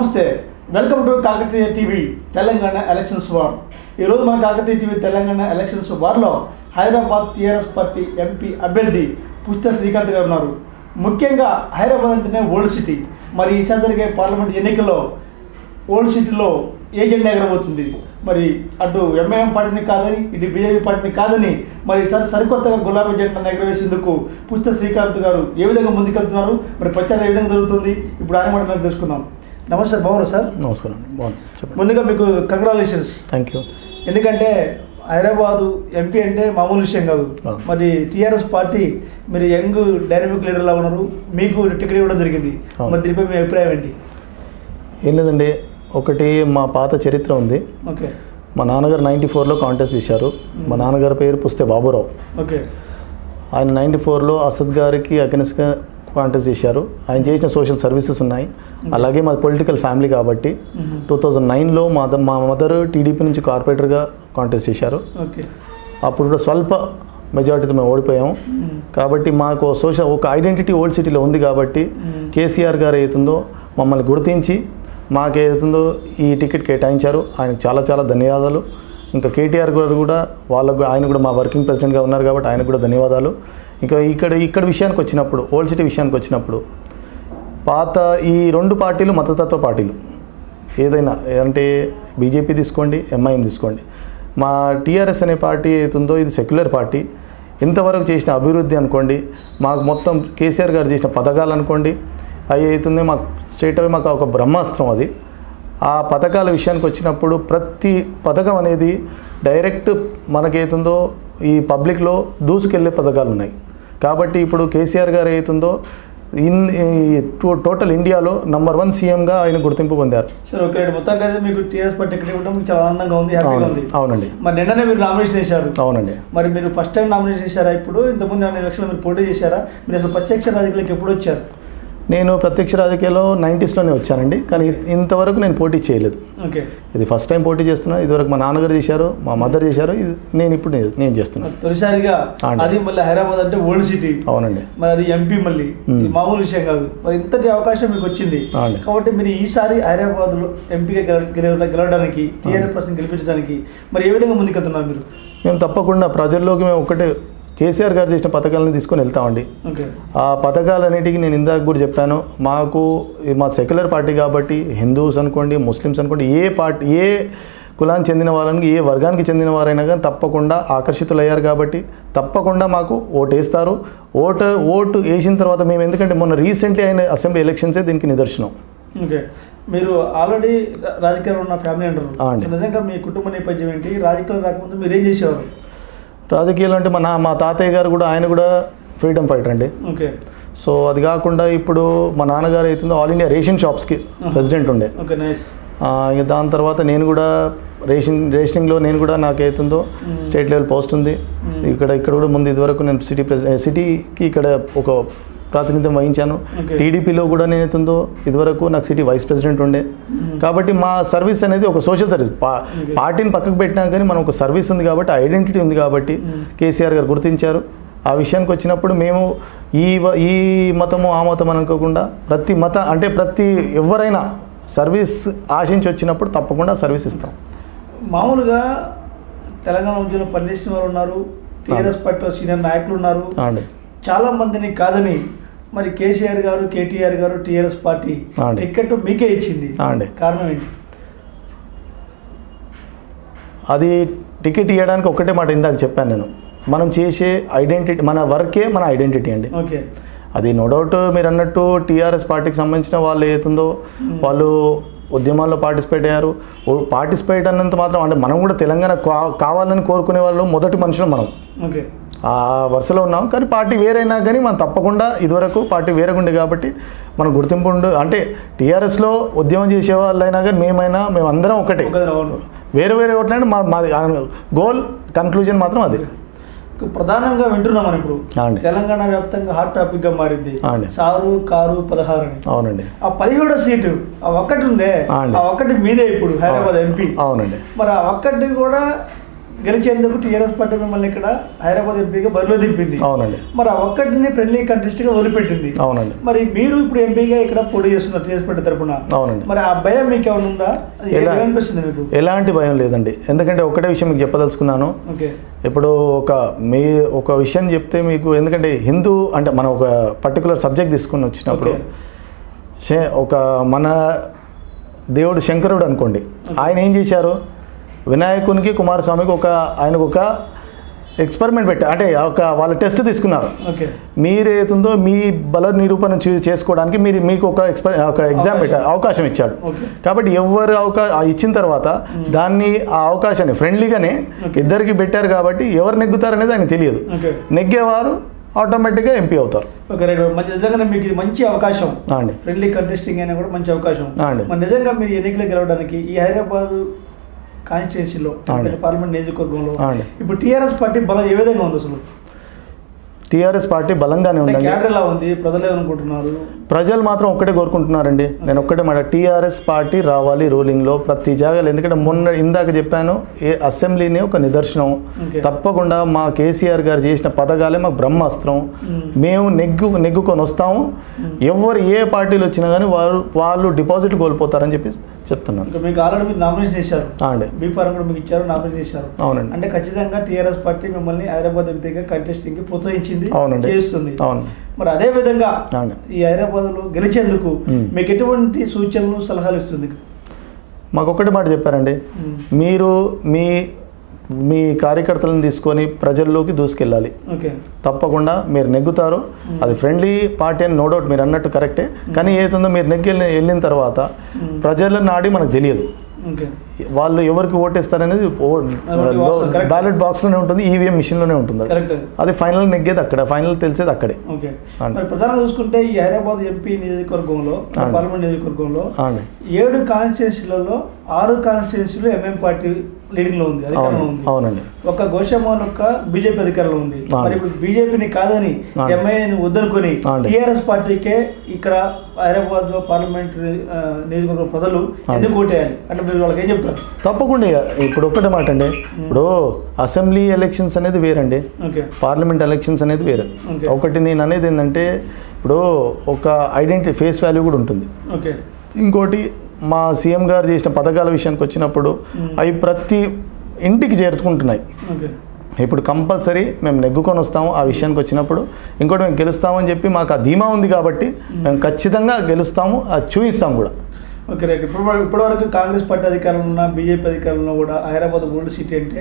నమస్తే, welcome to Kakatiya TV Telangana elections war. ఈరోజు మన కాకతీయ టీవీ తెలంగాణ ఎలక్షన్స్ వార్లో హైదరాబాద్ టీఆర్ఎస్ పార్టీ ఎంపీ అభ్యర్థి పుష్త శ్రీకాంత్ గారు ఉన్నారు. ముఖ్యంగా హైదరాబాద్ అంటేనే ఓల్డ్ సిటీ. మరి ఈసారి జరిగే పార్లమెంట్ ఎన్నికల్లో ఓల్డ్ సిటీలో ఏ జెండా ఎగరబోతుంది? మరి అటు ఎంఐఎం పార్టీని కాదని, ఇటు బీజేపీ పార్టీని కాదని, మరి ఈసారి సరికొత్తగా గులాబీ జెండాను ఎగరవేసేందుకు పుష్త శ్రీకాంత్ గారు ఏ విధంగా ముందుకెళ్తున్నారు, మరి ప్రచారం ఏ విధంగా జరుగుతుంది, ఇప్పుడు ఆయన మాటలు తెలుసుకుందాం. నమస్తే, బాగున్నారు సార్? నమస్కారం. ముందుగా మీకు కంగ్రాచులేషన్స్. Thank you. ఎందుకంటే హైదరాబాదు ఎంపీ అంటే మామూలు విషయం కాదు. మరి టీఆర్ఎస్ పార్టీ మీరు యంగ్ డైనమిక్ లీడర్లా ఉన్నారు, మీకు టికెట్ ఇవ్వడం జరిగింది. మరి దీనిపై మీ అభిప్రాయం ఏంటి? ఏం లేదండి, ఒకటి మా పాత చరిత్ర ఉంది. ఓకే. మా నాన్నగారు 94లో కాంటెస్ట్ చేశారు. మా నాన్నగారి పేరు పుస్తే బాబురావు. ఓకే. ఆయన 94లో అసద్ గారికి అగెన్స్ట్గా కాంటెస్ట్ చేశారు. ఆయన చేసిన సోషల్ సర్వీసెస్ ఉన్నాయి. అలాగే మాది పొలిటికల్ ఫ్యామిలీ కాబట్టి 2009లో మా మదర్ టీడీపీ నుంచి కార్పొరేటర్గా కాంటెస్ట్ చేశారు. ఓకే. అప్పుడు కూడా స్వల్ప మెజారిటీతో మేము ఓడిపోయాము. కాబట్టి మాకు ఒక ఐడెంటిటీ ఓల్డ్ సిటీలో ఉంది. కాబట్టి కేసీఆర్ గారు ఏతుందో మమ్మల్ని గుర్తించి మాకేతుందో ఈ టికెట్ కేటాయించారు. ఆయనకు చాలా చాలా ధన్యవాదాలు. ఇంకా కేటీఆర్ గారు కూడా ఆయన కూడా మా వర్కింగ్ ప్రెసిడెంట్గా ఉన్నారు కాబట్టి ఆయనకు కూడా ధన్యవాదాలు. ఇంకా ఇక్కడ విషయానికి వచ్చినప్పుడు, ఓల్డ్ సిటీ విషయానికి వచ్చినప్పుడు, పాత ఈ రెండు పార్టీలు మతతత్వ పార్టీలు. ఏదైనా అంటే బీజేపీ తీసుకోండి, ఎంఐఎం తీసుకోండి. మా టీఆర్ఎస్ అనే పార్టీ ఏతుందో ఇది సెక్యులర్ పార్టీ. ఇంతవరకు చేసిన అభివృద్ధి అనుకోండి, మాకు మొత్తం కేసీఆర్ గారు చేసిన పథకాలు అనుకోండి, అవి అవుతుంది మాకు స్ట్రేట్ అవే మాకు ఒక బ్రహ్మాస్త్రం అది. ఆ పథకాల విషయానికి వచ్చినప్పుడు ప్రతి పథకం అనేది డైరెక్ట్ మనకేతుందో ఈ పబ్లిక్లో దూసుకెళ్ళే పథకాలు ఉన్నాయి. కాబట్టి ఇప్పుడు కేసీఆర్ గారు ఏతుందో టోటల్ ఇండియాలో #1 సీఎంగా ఆయన గుర్తింపు పొందారు. Sir, okay. మొత్తానికి అయితే మీకు టీఆర్ఎస్ పార్టీ టికెట్ ఇవ్వడం మీకు చాలా ఆనందంగా ఉంది, హ్యాపీగా ఉంది. అవునండి. మరి నిన్ననే మీరు నామినేషన్ చేశారు. అవునండి. మరి మీరు ఫస్ట్ టైం నామినేషన్ చేశారా? ఇప్పుడు ఇంతకుముందు ఏమైనా ఎలక్షన్లో మీరు పోటీ చేశారా? మీరు అసలు ప్రత్యక్ష రాజకీయాలకు ఎప్పుడు వచ్చారు? నేను ప్రత్యక్ష రాజకీయాల్లో 90స్లోనే వచ్చానండి, కానీ ఇంతవరకు నేను పోటీ చేయలేదు. ఓకే. ఇది ఫస్ట్ టైం పోటీ చేస్తున్నా. ఇదివరకు మా నాన్నగారు చేశారు, మా మదర్ చేశారు, నేను ఇప్పుడు నేను చేస్తున్నాను తొలిసారిగా. అది మళ్ళీ హైదరాబాద్ అంటే ఓల్డ్ సిటీ. అవునండి. మరి అది ఎంపీ, మళ్ళీ మామూలు విషయం కాదు. మరి ఇంతటి అవకాశం మీకు వచ్చింది కాబట్టి మీరు ఈసారి హైదరాబాద్లో ఎంపీగా గెలవడానికి, టీఆర్ఎస్ పార్టీని గెలిపించడానికి మరి ఏ విధంగా ముందుకెళ్తున్నారు మీరు? మేము తప్పకుండా ప్రజల్లోకి మేము ఒకటే కేసీఆర్ గారు చేసిన పథకాలను తీసుకొని వెళ్తామండి. ఆ పథకాలన్నిటికీ నేను ఇందాక కూడా చెప్పాను, మాకు మా సెక్యులర్ పార్టీ కాబట్టి హిందూస్ అనుకోండి, ముస్లిమ్స్ అనుకోండి, ఏ కులానికి చెందిన వాళ్ళని, ఏ వర్గానికి చెందిన వారైనా కానీ తప్పకుండా ఆకర్షితులయ్యారు. కాబట్టి తప్పకుండా మాకు ఓటు వేస్తారు. ఓటు వేసిన తర్వాత మేము, ఎందుకంటే మొన్న రీసెంట్లీ అయిన అసెంబ్లీ ఎలక్షన్సే దీనికి నిదర్శనం. ఓకే. మీరు ఆల్రెడీ రాజకీయాల్లో ఉన్న ఫ్యామిలీ అంటారు. నిజంగా మీ కుటుంబ నేపథ్యం ఏంటి? రాజకీయాలు రాకముందు మీరు ఏం చేసేవారు? రాజకీయాలు అంటే మా తాతయ్య గారు కూడా, ఆయన కూడా ఫ్రీడమ్ ఫైటర్ అండి. ఓకే. సో అది కాకుండా ఇప్పుడు మా నాన్నగారు అవుతుందో ఆల్ ఇండియా రేషన్ షాప్స్కి ప్రెసిడెంట్ ఉండే. Okay, nice. ఇక దాని తర్వాత నేను కూడా రేషనింగ్లో నేను కూడా నాకు అవుతుందో స్టేట్ లెవెల్ పోస్ట్ ఉంది. ఇక్కడ కూడా ముందు ఇదివరకు నేను సిటీకి ఇక్కడ ఒక ప్రాతినిధ్యం వహించాను. టీడీపీలో కూడా నేను అవుతుందో ఇదివరకు నాకు సిటీ వైస్ ప్రెసిడెంట్ ఉండే. కాబట్టి మా సర్వీస్ అనేది ఒక సోషల్ సర్వీస్. పార్టీని పక్కకు పెట్టినా కానీ మనం ఒక సర్వీస్ ఉంది కాబట్టి, ఐడెంటిటీ ఉంది కాబట్టి కేసీఆర్ గారు గుర్తించారు. ఆ విషయానికి వచ్చినప్పుడు మేము ఈ మతము ఆ మతం అనుకోకుండా ప్రతి ఎవరైనా సర్వీస్ ఆశించి వచ్చినప్పుడు తప్పకుండా సర్వీస్ ఇస్తాం. మామూలుగా తెలంగాణ ఉద్యమంలో పనిచేసిన వారు ఉన్నారు, టీఆర్ఎస్ పార్టీలో సీనియర్ నాయకులు ఉన్నారు. చాలా మందిని కాదని మరి కేసీఆర్ గారు, కేటీఆర్ గారు, టీఆర్ఎస్ పార్టీ టికెట్ మీకే ఇచ్చింది. కారణం ఏంటి? అది టికెట్ ఇవ్వడానికి ఒక్కటే మాట ఇందాక చెప్పాను నేను, మనం చేసే ఐడెంటిటీ, మన వర్కే మన ఐడెంటిటీ అండి. ఓకే. అది నో డౌట్ మీరు అన్నట్టు టీఆర్ఎస్ పార్టీకి సంబంధించిన వాళ్ళు ఏతుందో వాళ్ళు ఉద్యమాల్లో పార్టిసిపేట్ అయ్యారు. పార్టిసిపేట్ అన్నంత మాత్రం అంటే మనం కూడా తెలంగాణ కావాలని కోరుకునే వాళ్ళు మొదటి మనుషులు మనం. ఓకే. ఆ వరుసలో ఉన్నాం. కానీ పార్టీ వేరైనా కానీ మనం తప్పకుండా ఇదివరకు పార్టీ వేరేగా ఉండే కాబట్టి మన గుర్తింపు అంటే టీఆర్ఎస్లో ఉద్యమం చేసే వాళ్ళైనా కానీ మేమందరం ఒకటే. వేరే ఓట్లంటే మాది గోల్, కన్క్లూజన్ మాత్రం అది. ప్రధానంగా వింటున్నాం మనం ఇప్పుడు తెలంగాణ వ్యాప్తంగా హాట్ టాపిక్ గా మారింది సారు కారు 16 అని. అవునండి. ఆ 17వ సీటు ఆ ఒక్కటి ఉందే, ఆ ఒక్కటి మీదే ఇప్పుడు హైదరాబాద్ ఎంపీ. అవునండి. మరి ఆ ఒక్కటి కూడా గెలిచేందుకు టీఆర్ఎస్ పార్టీ మిమ్మల్ని ఇక్కడ హైదరాబాద్ ఎంపీగా బరిలో దింపింది. అవునండి. మరి ఆ ఒక్కటిని ఫ్రెండ్లీ కంటెస్ట్గా వదిలిపెట్టింది. అవునండి. మరి మీరు ఇప్పుడు ఎంపీగా ఇక్కడ పోటీ చేస్తున్నారు టీఆర్ఎస్ పార్టీ తరఫున. అవునండి. మరి ఆ భయం మీకు ఏమైనా ఉందా? ఏమనిపిస్తుంది మీకు? ఎలాంటి భయం లేదండి. ఎందుకంటే ఒకటే విషయం మీకు చెప్పదలుచుకున్నాను. ఓకే. ఇప్పుడు ఒక విషయం చెప్తే మీకు, ఎందుకంటే హిందూ అంటే మనం ఒక పర్టికులర్ సబ్జెక్ట్ తీసుకుని వచ్చినప్పుడు ఒక మన దేవుడు శంకరుడు అనుకోండి, ఆయన ఏం చేశారు, వినాయకునికి కుమారస్వామికి ఆయనకు ఒక ఎక్స్పెరిమెంట్ పెట్టారు. అంటే వాళ్ళ టెస్ట్ తీసుకున్నారు. మీరేతుందో మీ బల నిరూపణ చేసుకోవడానికి మీకు ఒక ఎగ్జామ్ పెట్టారు, అవకాశం ఇచ్చాడు. కాబట్టి ఎవరు ఇచ్చిన తర్వాత ఆ అవకాశాన్ని ఫ్రెండ్లీగానే ఇద్దరికి పెట్టారు. కాబట్టి ఎవరు నెగ్గుతారనేది ఆయనకు తెలియదు. నెగ్గేవారు ఆటోమేటిక్గా ఎంపీ అవుతారు. Okay right. నిజంగానే మీకు ఇది మంచి అవకాశం అండి. ఫ్రెండ్లీ కంటెస్టింగ్ అయినా కూడా మంచి అవకాశం అండి. మరి నిజంగా మీరు ఎన్నికలు గెలవడానికి ఈ హైదరాబాద్ కాన్స్టిట్యున్సీలో పార్లమెంట్ నియోజకవర్గంలో ఇప్పుడు టీఆర్ఎస్ పార్టీ బలం ఏ విధంగా ఉంది? అసలు టీఆర్ఎస్ పార్టీ బలంగానే ఉందండి. క్యాడర్ ఎలా ఉంది? ప్రజలు ఏమనుకుంటున్నారు? ప్రజలు మాత్రం ఒక్కటే కోరుకుంటున్నారండి. నేను ఒక్కటే మాట, టీఆర్ఎస్ పార్టీ రావాలి రూలింగ్లో ప్రతి జాగాలో. ఎందుకంటే ఇందాక చెప్పాను, అసెంబ్లీనే ఒక నిదర్శనం. తప్పకుండా మా కేసీఆర్ గారు చేసిన పథకాలే మాకు బ్రహ్మాస్త్రం. మేము నెగ్గుకొని వస్తాము. ఎవరు ఏ పార్టీలు వచ్చినా కానీ వాళ్ళు డిపాజిట్ కోల్పోతారని చెప్పి చెప్తున్నాను. మీకు ఆల్రెడీ మీరు నామినేషన్ చేశారు అండి, బీఫారం కూడా మీకు ఇచ్చారు, నామినేషన్ చేశారు. అవునండి. అంటే ఖచ్చితంగా టీఆర్ఎస్ పార్టీ మిమ్మల్ని హైదరాబాద్ ఎంపీగా కంటెస్టింగ్కి ప్రోత్సహించింది, చేస్తుంది. అవును. మరి అదే విధంగా ఈ హైదరాబాద్లో గెలిచేందుకు మీకు ఎటువంటి సూచనలు సలహాలు ఇస్తుంది? మాకు ఒక్కటి మాట చెప్పారండి, మీరు మీ కార్యకర్తలను తీసుకొని ప్రజల్లోకి దూసుకెళ్ళాలి. తప్పకుండా మీరు నెగ్గుతారు. అది ఫ్రెండ్లీ పార్టీ అని నో డౌట్, మీరు అన్నట్టు కరెక్టే. కానీ ఏదైతుందో మీరు వెళ్ళిన తర్వాత ప్రజల నాడి మనకు తెలియదు. వాళ్ళు ఎవరికి ఓటేస్తారనేది బ్యాలెట్ బాక్స్లోనే ఉంటుంది, ఈవీఎం మిషన్లోనే ఉంటుంది. అది ఫైనల్ నెగ్గేది అక్కడ, ఫైనల్ తెలిసేది అక్కడే. ప్రధానంగా చూసుకుంటే ఈ హైదరాబాద్ ఎంపీ నియోజకవర్గంలో, పార్లమెంట్ నియోజకవర్గంలో 7 కాన్స్టిట్యున్సీలలో 6 కాన్స్టిట్యున్సీలు ఎంఎం పార్టీ లీడింగ్ లో ఉంది, అధికారంలో ఉంది. అవునండి. ఒక గోషామోహన్ బీజేపీ అధికారంలో ఉంది. మరి ఇప్పుడు బీజేపీని కాదని ఎంఐని వద్దనుకొని టీఆర్ఎస్ పార్టీకే ఇక్కడ హైదరాబాద్ లో పార్లమెంట్ నియోజకవర్గ ప్రజలు ఎందుకు ఓటేయాలి అంటే మీరు వాళ్ళకి ఏం చెప్తారు? తప్పకుండా ఇప్పుడు ఒక్కటే మాట అండి, ఇప్పుడు అసెంబ్లీ ఎలక్షన్స్ అనేది వేరండి, పార్లమెంట్ ఎలక్షన్స్ అనేది వేరే. ఒకటి నేను అనేది ఏంటంటే, ఇప్పుడు ఒక ఐడెంటిటీ ఫేస్ వాల్యూ కూడా ఉంటుంది. ఇంకోటి మా సీఎం గారు చేసిన పథకాల విషయానికి వచ్చినప్పుడు అవి ప్రతి ఇంటికి చేరుకుంటున్నాయి. ఇప్పుడు కంపల్సరీ మేము నెగ్గుకొని వస్తాము ఆ విషయానికి వచ్చినప్పుడు. ఇంకోటి మేము గెలుస్తామని చెప్పి మాకు ఆ ధీమా ఉంది కాబట్టి మేము ఖచ్చితంగా గెలుస్తాము, అది చూపిస్తాము కూడా. Okay right. ఇప్పటివరకు కాంగ్రెస్ పార్టీ అధికారంలో ఉన్న, బీజేపీ అధికారంలో కూడా హైదరాబాద్ ఓల్డ్ సిటీ అంటే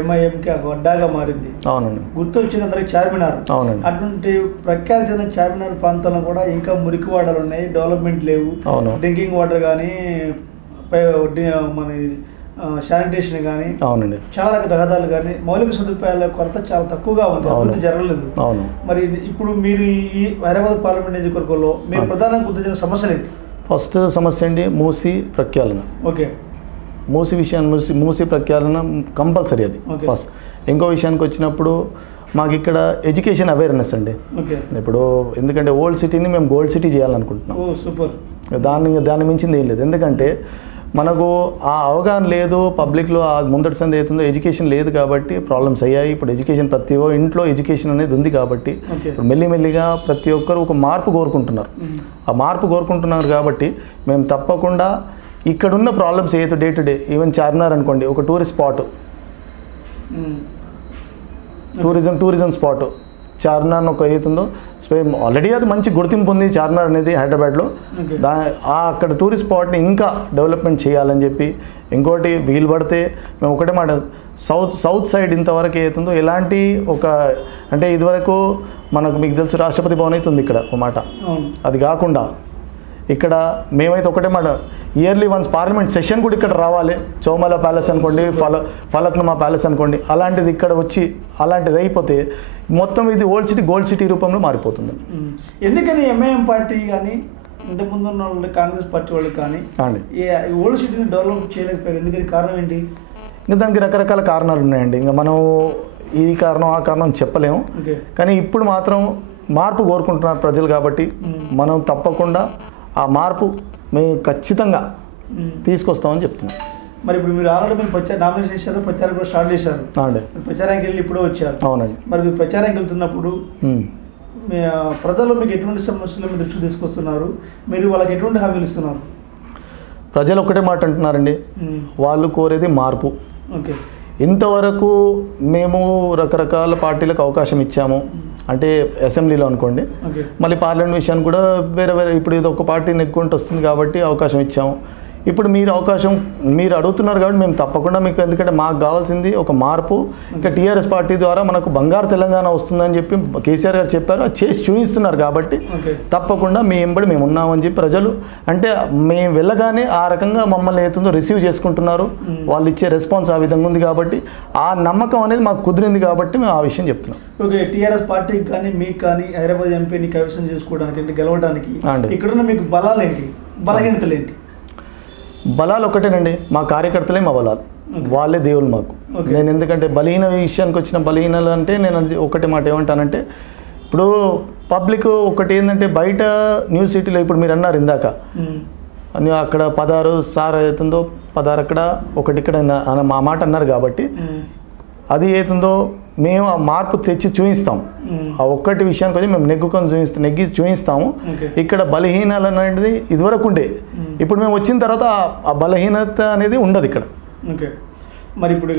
ఎంఐఎంకి అడ్డాగా మారింది. అవునండి. గుర్తు వచ్చింది అందరికి చార్మినార్. అవునండి. అటువంటి ప్రఖ్యాతి చెందిన చార్మినార్ ప్రాంతంలో కూడా ఇంకా మురికి వాడలు ఉన్నాయి, డెవలప్మెంట్ లేవు. డ్రింకింగ్ వాటర్ కానీ, మన శానిటేషన్ కానీ, అవునండి, చాలా రహదారులు కానీ, మౌలిక సదుపాయాల కొరత చాలా తక్కువగా ఉంది, అభివృద్ధి జరగలేదు. మరి ఇప్పుడు మీరు ఈ హైదరాబాద్ పార్లమెంట్ నియోజకవర్గంలో మీరు ప్రధానంగా గుర్తించిన సమస్యలు ఏంటి? ఫస్ట్ సమస్య అండి మూసి ప్రఖ్యాళన. మూసి విషయాన్ని మూసి ప్రఖ్యాళన కంపల్సరీ అది ఫస్ట్. ఇంకో విషయానికి వచ్చినప్పుడు మాకు ఇక్కడ ఎడ్యుకేషన్ అవేర్నెస్ అండి. ఇప్పుడు ఎందుకంటే ఓల్డ్ సిటీని మేము గోల్డ్ సిటీ చేయాలనుకుంటున్నాం. సూపర్. దాన్ని మించింది ఏం లేదు. ఎందుకంటే మనకు ఆ అవగాహన లేదు పబ్లిక్లో. ఆ ముందటి సంది అవుతుందో ఎడ్యుకేషన్ లేదు కాబట్టి ప్రాబ్లమ్స్ అయ్యాయి. ఇప్పుడు ఎడ్యుకేషన్ ప్రతి ఇంట్లో ఎడ్యుకేషన్ అనేది ఉంది కాబట్టి ఇప్పుడు మెల్లిమెల్లిగా ప్రతి ఒక్కరు ఒక మార్పు కోరుకుంటున్నారు. ఆ మార్పు కోరుకుంటున్నారు కాబట్టి మేము తప్పకుండా ఇక్కడున్న ప్రాబ్లమ్స్ ఏదో day to day, even Charminar అనుకోండి, ఒక tourist spot, tourism spot Charminar ఒక అవుతుందో ఆల్రెడీ అది మంచి గుర్తింపు ఉంది చార్మినార్ అనేది హైదరాబాద్లో. అక్కడ టూరిస్ట్ స్పాట్ని ఇంకా డెవలప్మెంట్ చేయాలని చెప్పి. ఇంకోటి వీలు పడితే మేము ఒకటే మాట, సౌత్ సైడ్ ఇంతవరకు అవుతుందో ఎలాంటి ఒక అంటే ఇదివరకు మీకు తెలుసు రాష్ట్రపతి భవన్ అయితే ఉంది ఇక్కడ ఒక మాట, అది కాకుండా ఇక్కడ మేమైతే ఒకటే మాట, ఇయర్లీ వన్స్ పార్లమెంట్ సెషన్ కూడా ఇక్కడ రావాలి. చౌమల ప్యాలెస్ అనుకోండి, ఫలక్నుమా ప్యాలెస్ అనుకోండి, అలాంటిది ఇక్కడ వచ్చి అలాంటిది అయిపోతే మొత్తం ఇది ఓల్డ్ సిటీ గోల్డ్ సిటీ రూపంలో మారిపోతుంది. ఎందుకని ఎంఐఎం పార్టీ కానీ ఇంతకుముందు ఉన్న వాళ్ళు కాంగ్రెస్ పార్టీ వాళ్ళు కానీ ఈ ఓల్డ్ సిటీని డెవలప్ చేయలేకపోయారు? ఎందుకని కారణం ఏంటి? ఇంకా దానికి రకరకాల కారణాలు ఉన్నాయండి. ఇంకా మనం ఈ కారణం ఆ కారణం చెప్పలేము. కానీ ఇప్పుడు మాత్రం మార్పు కోరుకుంటున్నారు ప్రజలు కాబట్టి మనం తప్పకుండా ఆ మార్పు మేము ఖచ్చితంగా తీసుకొస్తామని చెప్తున్నాం. మరి ఇప్పుడు మీరు ఆల్రెడీ మీరు నామినేషన్ చేశారు, ప్రచారం కూడా స్టార్ట్ చేశారు. అవునండి. ప్రచారానికి వెళ్ళి ఇప్పుడే వచ్చారు. అవునండి. మరి మీరు ప్రచారానికి వెళ్తున్నప్పుడు ప్రజలు మీకు ఎటువంటి సమస్యలు మీ దృష్టికి తీసుకొస్తున్నారు, మీరు వాళ్ళకి ఎటువంటి హామీలు ఇస్తున్నారు? ప్రజలు ఒకటే మాట అంటున్నారండి, వాళ్ళు కోరేది మార్పు. ఓకే. ఇంతవరకు మేము రకరకాల పార్టీలకు అవకాశం ఇచ్చాము, అంటే అసెంబ్లీలో అనుకోండి, మళ్ళీ పార్లమెంట్ విషయాన్ని కూడా వేరే వేరే, ఇప్పుడు ఇది ఒక పార్టీ నెగ్గుంటూ వస్తుంది కాబట్టి అవకాశం ఇచ్చాము. ఇప్పుడు మీరు అడుగుతున్నారు కాబట్టి మేము తప్పకుండా మీకు, ఎందుకంటే మాకు కావాల్సింది ఒక మార్పు. ఇంకా టీఆర్ఎస్ పార్టీ ద్వారా మనకు బంగారు తెలంగాణ వస్తుందని చెప్పి కేసీఆర్ గారు చెప్పారు, అది చేసి చూపిస్తున్నారు కాబట్టి తప్పకుండా మీ ఎంబడి మేము ఉన్నామని చెప్పి ప్రజలు, అంటే మేము వెళ్ళగానే ఆ రకంగా మమ్మల్ని ఏతుందో రిసీవ్ చేసుకుంటున్నారు. వాళ్ళు ఇచ్చే రెస్పాన్స్ ఆ విధంగా ఉంది కాబట్టి ఆ నమ్మకం అనేది మాకు కుదిరింది కాబట్టి మేము ఆ విషయం చెప్తున్నాం. ఓకే. టీఆర్ఎస్ పార్టీకి కానీ మీకు కానీ హైదరాబాద్ ఎంపీని కైవసం చేసుకోవడానికి, అంటే గెలవడానికి ఇక్కడున్న మీకు బలాలు ఏంటి, బలహీనతలు ఏంటి? బలాలు ఒకటేనండి, మా కార్యకర్తలే మా బలాలు, వాళ్ళే దేవుళ్ళు మాకు. నేను ఎందుకంటే బలహీన విషయానికి వచ్చిన బలహీనలు అంటే నేను ఒకటే మాట ఏమంటానంటే, ఇప్పుడు పబ్లిక్ ఒకటి ఏంటంటే బయట న్యూస్ సిటీలో ఇప్పుడు మీరు అన్నారు ఇందాక, అక్కడ 16 సార్ అవుతుందో 16 అక్కడ ఒకటి ఇక్కడ మా మాట అన్నారు కాబట్టి అది ఏతుందో మేము ఆ మార్పు తెచ్చి చూపిస్తాం. ఆ ఒక్కటి విషయానికి వచ్చి మేము నెగ్గి చూపిస్తాము. ఇక్కడ బలహీనలు అనేది ఇదివరకు ఉండే, ఇప్పుడు మేము వచ్చిన తర్వాత ఆ బలహీనత అనేది ఉండదు ఇక్కడ. ఓకే. మరి ఇప్పుడు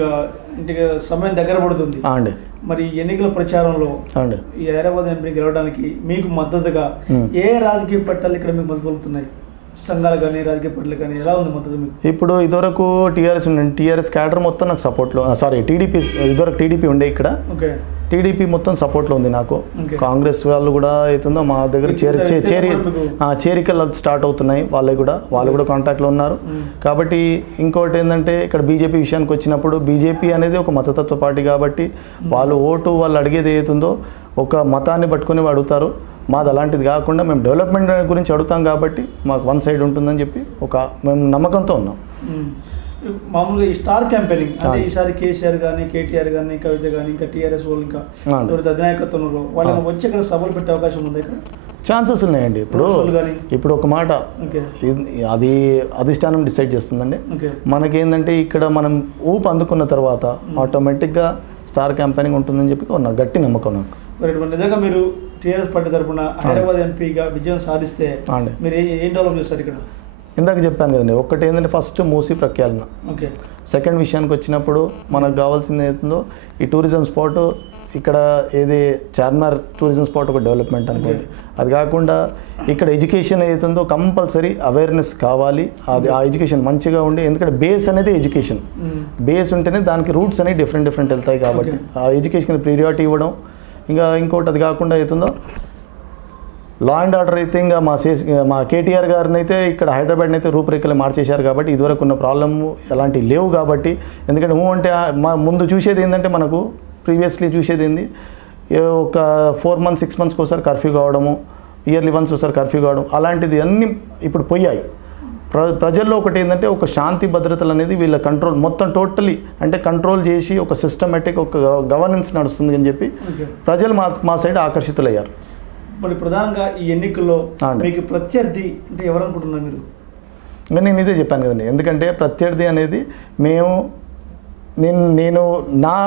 ఇంటికి సమయం దగ్గర పడుతుంది అండి. మరి ఎన్నికల ప్రచారంలో అండి ఈ హైదరాబాద్ ఎంపీ గెలవడానికి మీకు మద్దతుగా ఏ రాజకీయ పట్టాలు ఇక్కడ మీకు మద్దతు పలుకుతున్నాయి? సంఘాలు కానీ రాజకీయ పార్టీలు కానీ ఎలా ఉంది మద్దతు మీకు? ఇప్పుడు ఇదివరకు టీఆర్ఎస్ ఉండండి, టీఆర్ఎస్ క్యాడర్ మొత్తం నాకు సపోర్ట్లో, టీడీపీ ఇదివరకు టీడీపీ ఉండే ఇక్కడ. ఓకే. టీడీపీ మొత్తం సపోర్ట్లో ఉంది నాకు. కాంగ్రెస్ వాళ్ళు కూడా అవుతుందో మా దగ్గర చేరికలు స్టార్ట్ అవుతున్నాయి, వాళ్ళు కూడా కాంటాక్ట్లో ఉన్నారు. కాబట్టి ఇంకోటి ఏంటంటే ఇక్కడ బీజేపీ విషయానికి వచ్చినప్పుడు, బీజేపీ అనేది ఒక మతతత్వ పార్టీ కాబట్టి వాళ్ళు అడిగేది ఏతుందో ఒక మతాన్ని పట్టుకొని అడుగుతారు. మాది అలాంటిది కాకుండా మేము డెవలప్మెంట్ గురించి అడుగుతాం కాబట్టి మాకు వన్ సైడ్ ఉంటుందని చెప్పి మేము నమ్మకంతో ఉన్నాం. మామూలుగా ఈ స్టార్ క్యాంపెయినింగ్ అంటే ఈసారి కేసీఆర్ కానీ, కేటీఆర్ కానీ, కవిత కానీ, ఇంకా టీఆర్ఎస్ వాళ్ళు ఇంకా అధినాయకత్వంలో వాళ్ళని వచ్చి ఇక్కడ సభలు పెట్టే అవకాశం ఉంది ఇక్కడ? ఛాన్సెస్ ఉన్నాయండి. ఇప్పుడు ఒక మాట అది అధిష్టానం డిసైడ్ చేస్తుందండి. మనకేంటంటే ఇక్కడ మనం ఊపు అందుకున్న తర్వాత ఆటోమేటిక్గా స్టార్ క్యాంపెయినింగ్ ఉంటుందని చెప్పి ఒక గట్టి నమ్మకం నాకు. నిజంగా మీరు టీఆర్ఎస్ పార్టీ తరఫున హైదరాబాద్ ఎంపీగా విజయం సాధిస్తే మీరు ఏం డెవలప్ చేస్తారు ఇక్కడ? ఇందాక చెప్పాను కదండి, ఒకటి ఏంటంటే ఫస్ట్ మూసి ప్రఖ్యాళన. ఓకే. సెకండ్ విషయానికి వచ్చినప్పుడు మనకు కావాల్సింది ఏంటో ఈ టూరిజం స్పాట్, ఇక్కడ ఏది చార్మినార్ టూరిజం స్పాట్ ఒక డెవలప్మెంట్ అనుకోండి. అది కాకుండా ఇక్కడ ఎడ్యుకేషన్ ఏతుందో కంపల్సరీ అవేర్నెస్ కావాలి. అది ఆ ఎడ్యుకేషన్ మంచిగా ఉండి, ఎందుకంటే బేస్ అనేది ఎడ్యుకేషన్, బేస్ ఉంటేనే దానికి రూట్స్ అనేవి డిఫరెంట్ వెళ్తాయి కాబట్టి ఆ ఎడ్యుకేషన్ ప్రియారిటీ ఇవ్వడం. ఇంకోటి అది కాకుండా అవుతుందో లా అండ్ ఆర్డర్ అయితే ఇంకా మా కేటీఆర్ గారిని అయితే ఇక్కడ హైదరాబాద్ని అయితే రూపురేఖలు మార్చేశారు కాబట్టి ఇదివరకు ఉన్న ప్రాబ్లమ్ అలాంటివి లేవు కాబట్టి. ఎందుకంటే అంటే మా ముందు చూసేది ఏంటంటే మనకు ప్రీవియస్లీ చూసేది ఏంది, ఒక 4 months 6 months ఒకసారి కర్ఫ్యూ కావడము, ఇయర్లీ వన్స్ ఒకసారి కర్ఫ్యూ కావడం, అలాంటిది అన్నీ ఇప్పుడు పోయాయి. ప్రజల్లో ఒకటి ఏంటంటే ఒక శాంతి భద్రతలు అనేది వీళ్ళ కంట్రోల్ మొత్తం టోటలీ అంటే కంట్రోల్ చేసి ఒక సిస్టమేటిక్ ఒక గవర్నెన్స్ నడుస్తుంది అని చెప్పి ప్రజలు మా సైడ్ ఆకర్షితులయ్యారు. మరి ప్రధానంగా ఈ ఎన్నికల్లో మీకు ప్రత్యర్థి అంటే ఎవరు అనుకుంటున్నారు మీరు? ఇంకా నేను ఇదే చెప్పాను కదండి, ఎందుకంటే ప్రత్యర్థి అనేది నేను నా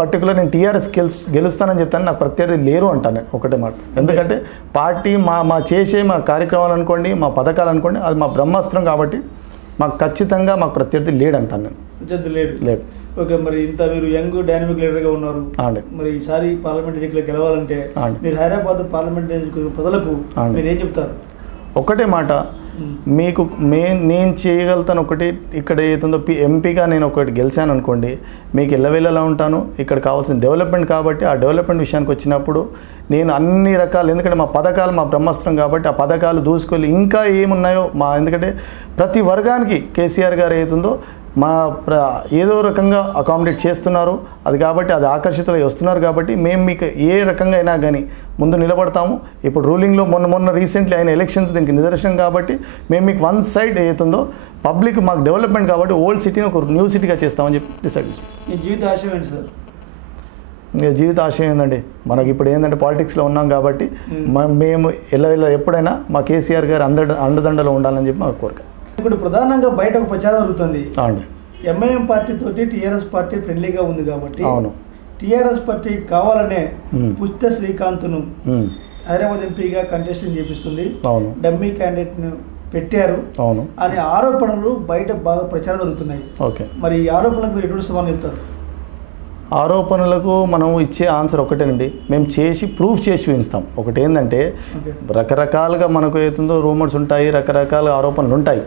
పర్టికులర్ నేను టీఆర్ఎస్ గెలుస్తానని చెప్తాను, నాకు ప్రత్యర్థి లేరు అంటాను నేను ఒకటే మాట. ఎందుకంటే పార్టీ మా చేసే మా కార్యక్రమాలు అనుకోండి, మా పథకాలు అనుకోండి, అది మా బ్రహ్మాస్త్రం కాబట్టి మాకు ఖచ్చితంగా మాకు ప్రత్యర్థి లేడు అంటాను నేను. ప్రత్యర్థి లేడు. ఓకే. మరి ఇంత మీరు యంగ్ డైనమిక్ లీడర్గా ఉన్నారు, మరి ఈసారి పార్లమెంట్ ఎన్నికలు గెలవాలంటే మీరు హైదరాబాద్ పార్లమెంట్ ఎన్నికల ప్రజలకు మీరు ఏం చెప్తారు? ఒకటే మాట, మీకు నేను చేయగలుగుతాను ఒకటి, ఇక్కడ ఏతుందో ఎంపీగా నేను ఒకటి గెలిచాను అనుకోండి, మీకు ఎల్లవేళలా ఉంటాను. ఇక్కడ కావాల్సిన డెవలప్మెంట్ కాబట్టి ఆ డెవలప్మెంట్ విషయానికి వచ్చినప్పుడు నేను అన్ని రకాలు, ఎందుకంటే మా పథకాలు మా బ్రహ్మాస్త్రం కాబట్టి ఆ పథకాలు దూసుకెళ్ళి ఇంకా ఏమున్నాయో ఎందుకంటే ప్రతి వర్గానికి కేసీఆర్ గారు ఏతుందో ఏదో రకంగా అకామిడేట్ చేస్తున్నారు. అది కాబట్టి అది ఆకర్షితులై వస్తున్నారు కాబట్టి మేము మీకు ఏ రకంగా అయినా కానీ ముందు నిలబడతాము. ఇప్పుడు రూలింగ్లో మొన్న రీసెంట్లీ అయిన ఎలక్షన్స్ దీనికి నిదర్శనం కాబట్టి మేము మీకు వన్ సైడ్ ఏతుందో పబ్లిక్ మాకు డెవలప్మెంట్ కాబట్టి ఓల్డ్ సిటీని ఒక న్యూ సిటీగా చేస్తామని చెప్పి డిసైడ్ చేస్తాం. మీ జీవిత ఆశయం ఏంటి సార్? ఇంకా జీవిత ఆశయం ఏంటండి, మనకి ఇప్పుడు ఏంటంటే పాలిటిక్స్లో ఉన్నాం కాబట్టి మేము ఎప్పుడైనా మా కేసీఆర్ గారు అండదండలో ఉండాలని చెప్పి మా కోరిక. ఇప్పుడు ప్రధానంగా బయట ఒక ప్రచారం జరుగుతుంది, ఎంఐఎం పార్టీ తోటి టీఆర్ఎస్ పార్టీ ఫ్రెండ్లీగా ఉంది కాబట్టి అవును టీఆర్ఎస్ పార్టీ కావాలనే పుష్ట శ్రీకాంత్ను హైదరాబాద్ ఎంపీగా కంటెస్టింగ్ చేపిస్తుంది, అవును డమ్మీ క్యాండిడేట్ను పెట్టారు అవును అనే ఆరోపణలు బయట బాగా ప్రచారం జరుగుతున్నాయి. ఓకే, మరి ఈ ఆరోపణలకు మీరు ఎటువంటి సమాధానం చెప్తారు? ఆరోపణలకు మనం ఇచ్చే ఆన్సర్ ఒకటేనండి, మేము చేసి ప్రూఫ్ చేసి చూపిస్తాం. ఒకటి ఏంటంటే రకరకాలుగా మనకు అవుతుందో రూమర్స్ ఉంటాయి, రకరకాల ఆరోపణలు ఉంటాయి,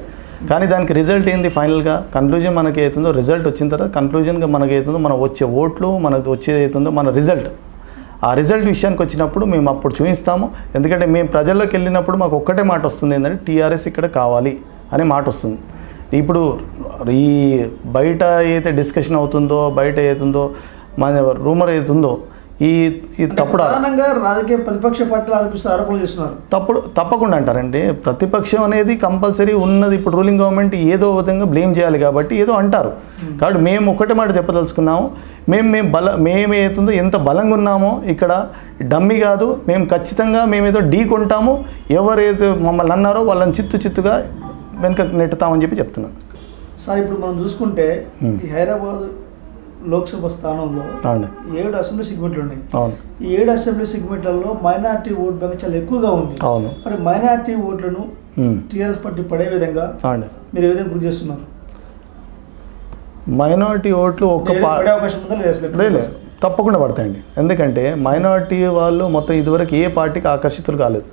కానీ దానికి రిజల్ట్ ఏంది ఫైనల్గా కన్క్లూజన్ మనకి అవుతుందో రిజల్ట్ వచ్చిన తర్వాత కన్క్లూజన్గా మనకి అవుతుందో మన వచ్చే ఓట్లు మనకు వచ్చేది అవుతుందో మన రిజల్ట్, ఆ రిజల్ట్ విషయానికి వచ్చినప్పుడు మేము అప్పుడు చూపిస్తాము. ఎందుకంటే మేము ప్రజల్లోకి వెళ్ళినప్పుడు మాకు ఒక్కటే మాట వస్తుంది ఏంటంటే టీఆర్ఎస్ ఇక్కడ కావాలి అనే మాట వస్తుంది. ఇప్పుడు ఈ బయట ఏదైతే డిస్కషన్ అవుతుందో బయట ఏతుందో మన రూమర్ అవుతుందో ఈ తప్పుడు రాజకీయ ప్రతిపక్ష పార్టీలు ఆరోపణలు చేస్తున్నారు. తప్పకుండా అంటారండి. ప్రతిపక్షం అనేది కంపల్సరీ ఉన్నది. ఇప్పుడు రూలింగ్ గవర్నమెంట్ ఏదో విధంగా బ్లేమ్ చేయాలి కాబట్టి ఏదో అంటారు. కాబట్టి మేము ఒకటే మాట చెప్పదలుచుకున్నాము, మేము ఏతుందో ఎంత బలంగా ఉన్నామో ఇక్కడ డమ్మీ కాదు, మేము ఖచ్చితంగా మేమేదో ఢీ కొంటాము, ఎవరైతే మమ్మల్ని అన్నారో వాళ్ళని చిత్తుగా వెనుక నెట్టుతామని చెప్పి చెప్తున్నాను. సార్ ఇప్పుడు మనం చూసుకుంటే ఈ హైదరాబాద్ లోక్సభ స్థానంలో 7 అసెంబ్లీ సెగ్మెంట్లు ఉన్నాయి. అవును, ఈ 7 అసెంబ్లీ సెగ్మెంట్లలో మైనార్టీ ఓట్ బ్యాంక్ చాలా ఎక్కువగా ఉంది. అవును, మరి మైనార్టీ ఓట్లను టీఆర్ఎస్ పార్టీ పడే విధంగా మీరు ఏ విధంగా గుర్తు చేస్తున్నారు? మైనార్టీ ఓట్లు పడే అవకాశం ఉందా? లేదు, తప్పకుండా పడతాయండి. ఎందుకంటే మైనార్టీ వాళ్ళు మొత్తం ఇదివరకు ఏ పార్టీకి ఆకర్షితులు కాలేదు,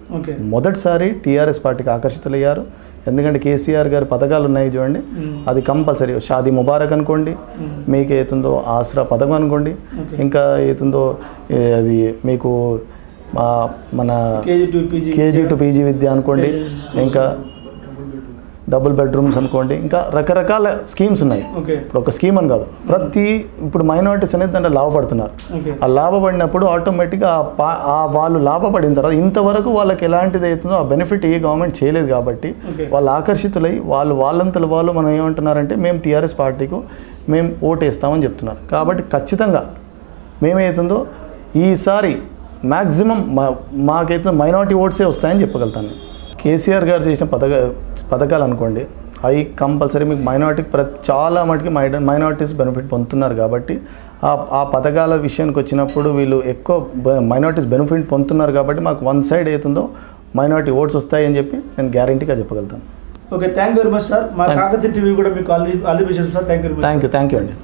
మొదటిసారి టీఆర్ఎస్ పార్టీకి ఆకర్షితులయ్యారు. ఎందుకంటే కేసీఆర్ గారి పథకాలు ఉన్నాయి చూడండి, అది కంపల్సరీ. షాదీ ముబారక్ అనుకోండి, మీకు ఏతుందో ఆసరా పథకం అనుకోండి, ఇంకా ఏతుందో అది మీకు మన కేజీ టు పీజీ విద్య అనుకోండి, ఇంకా డబుల్ బెడ్రూమ్స్ అనుకోండి, ఇంకా రకరకాల స్కీమ్స్ ఉన్నాయి. ఇప్పుడు ఒక స్కీమ్ అని కాదు, ఇప్పుడు మైనారిటీస్ అనేది దాంట్లో లాభపడుతున్నారు. ఆ లాభపడినప్పుడు ఆటోమేటిక్గా వాళ్ళు లాభపడిన తర్వాత ఇంతవరకు వాళ్ళకి ఎలాంటిది అవుతుందో ఆ బెనిఫిట్ ఏ గవర్నమెంట్ చేయలేదు కాబట్టి వాళ్ళు ఆకర్షితులై వాళ్ళంతలో వాళ్ళు మనం ఏమంటున్నారంటే మేము టీఆర్ఎస్ పార్టీకు మేము ఓటేస్తామని చెప్తున్నారు. కాబట్టి ఖచ్చితంగా మేమవుతుందో ఈసారి మ్యాక్సిమం మాకైతే మైనారిటీ ఓట్సే వస్తాయని చెప్పగలుగుతాను. కేసీఆర్ గారు చేసిన పథకాలు అనుకోండి, అవి కంపల్సరీ మీకు చాలా మటుకి మైనారిటీస్ బెనిఫిట్ పొందుతున్నారు. కాబట్టి ఆ పథకాల విషయానికి వచ్చినప్పుడు వీళ్ళు ఎక్కువ మైనారిటీస్ బెనిఫిట్ పొందుతున్నారు కాబట్టి మాకు వన్ సైడ్ అవుతుందో మైనారిటీ ఓట్స్ వస్తాయని చెప్పి నేను గ్యారంటీగా చెప్పగలుగుతాను. Okay, thank you very much sir. మా కాకతీయ టీవీ కూడా మీకు all the best sir. Thank you అండి.